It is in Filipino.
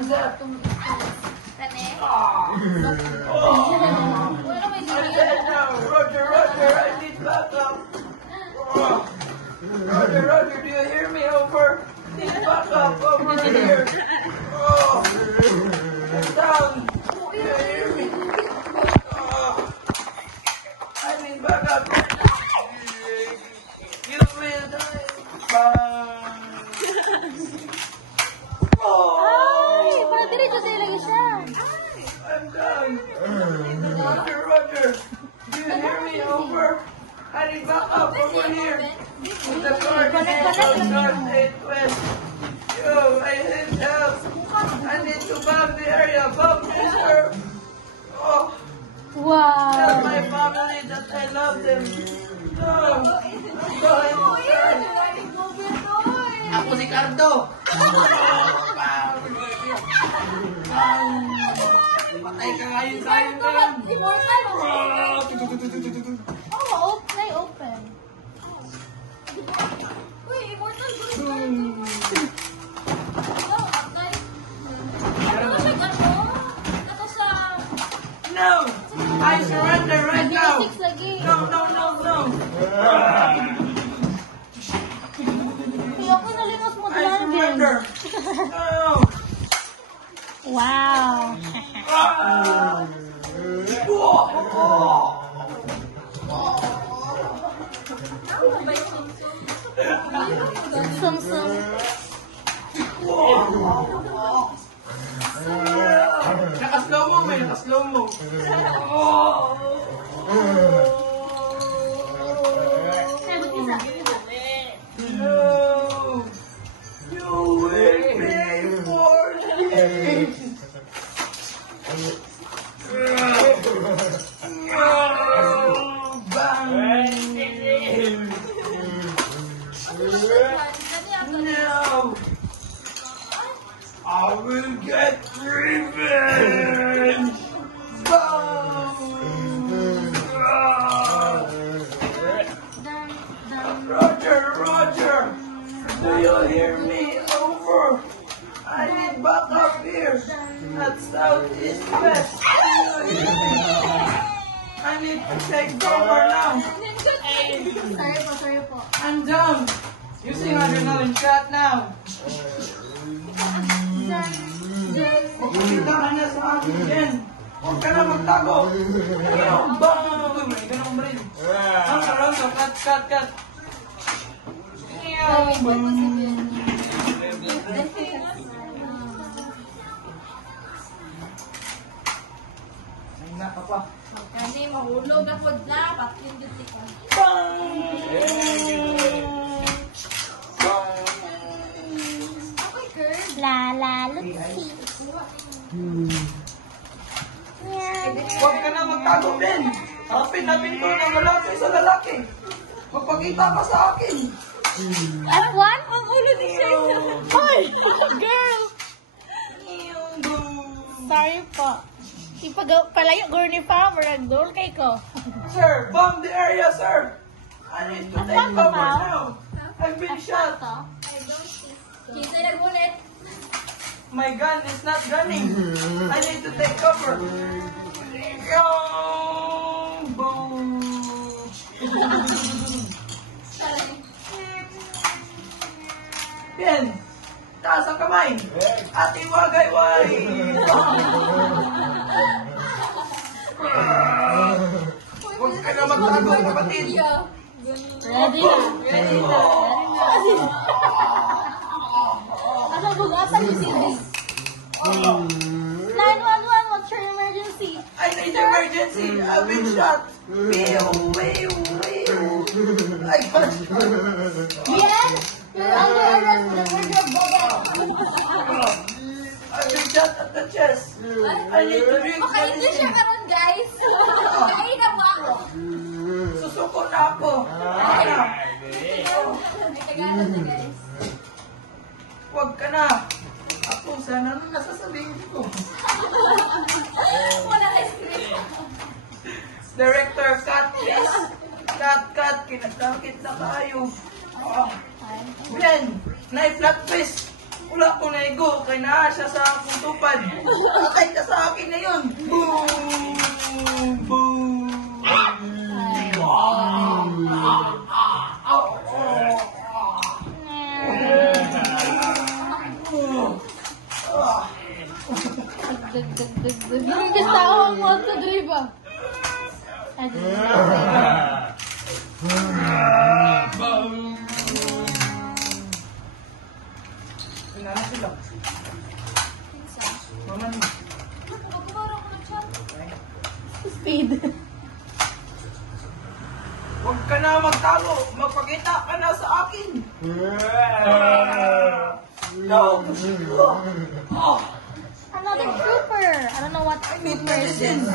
Hands up. Kane? Wala may sabihin. Roger, Roger, I need backup. Roger, Roger, do you hear me? Over. Need backup over here. Down. Do you hear me? I need backup. You will die. Ay, para diretso sa'yo lagi siya. I'm done. Roger, Roger. Do you hear me? Over. I need backup over here. The coordinates of North 8 West. Yo, I need help. I need to bomb the area. Bomb this earth. Oh, tell Wow. my family that I love them. No. Go ahead. Ako si Cardo. Patay ka ngayon sa akin lang. Immortal mo. Oo, open. Uy, immortal ko rin. Ito sa... No. I surrender right now. Six lagi. No, no, no, no. Ayoko na limos mo I dragon. surrender. No. Wow. Sum-sum. Naka-slow mo, may naka-slow mo. Sabot isa. No. You will pay for this. No. I will get revenge. Roger, Roger. Do you hear me? Over. I need backup here. At southeast west. Do you hear me? I need to take cover now. Sorry po. I'm done. Using adrenaline shot now. Pupunta ka na sa akin, Jen. Huwag ka na magtago. Bang! May ganun ba rin? Ronso, cut. Ay, naka pa. Kasi mahulog ang food na. Patin dito ko. Okay, girl. Lutsi. Huwag ka na magtago, Ben. Hanapin ko na lalaki sa lalaki. Magpakita ka sa akin. At one? Mahulog siya. Hoy! Girl! Sorry po. Palayo, gurni pa. Maragdol kay ko. Sir, bomb the area, sir. I need to take cover now. I've been shot. Kita nag-ulit. My gun is not running. I need to take cover. Yo, boom. Bien. Taas ang kamay. At iwagay-way. Huwag ka na magtago, kapatid. Ready na. Ready na. Ano bugatan yung CD? 911, what's your emergency? I need emergency. I've been shot. Wee-oo. I got shot. Bien? You're under arrest for the murder of Bobo. I've been shot at the chest. I need to drink Makain na siya karon, guys. Makain na mo ako. Susuko na ako. May kagana na, guys. Huwag ka na. Ako, sana nung nasasabihin ko. Wala ice cream. Director, cut please. Cut. Kinagkakit na kayo. Oh. Ben, knife flat twist. Wala ko na igo, kay naa siya sa akong tupad. Sakay ka sa akin na yun. Boom! Boom! Hindi ka tawag mo sa driba. Pinana sila. Mama niya. Speed. Huwag ka na magtalo. Magpakita ka na sa akin. No. Another trooper. I don't know what trooper is this.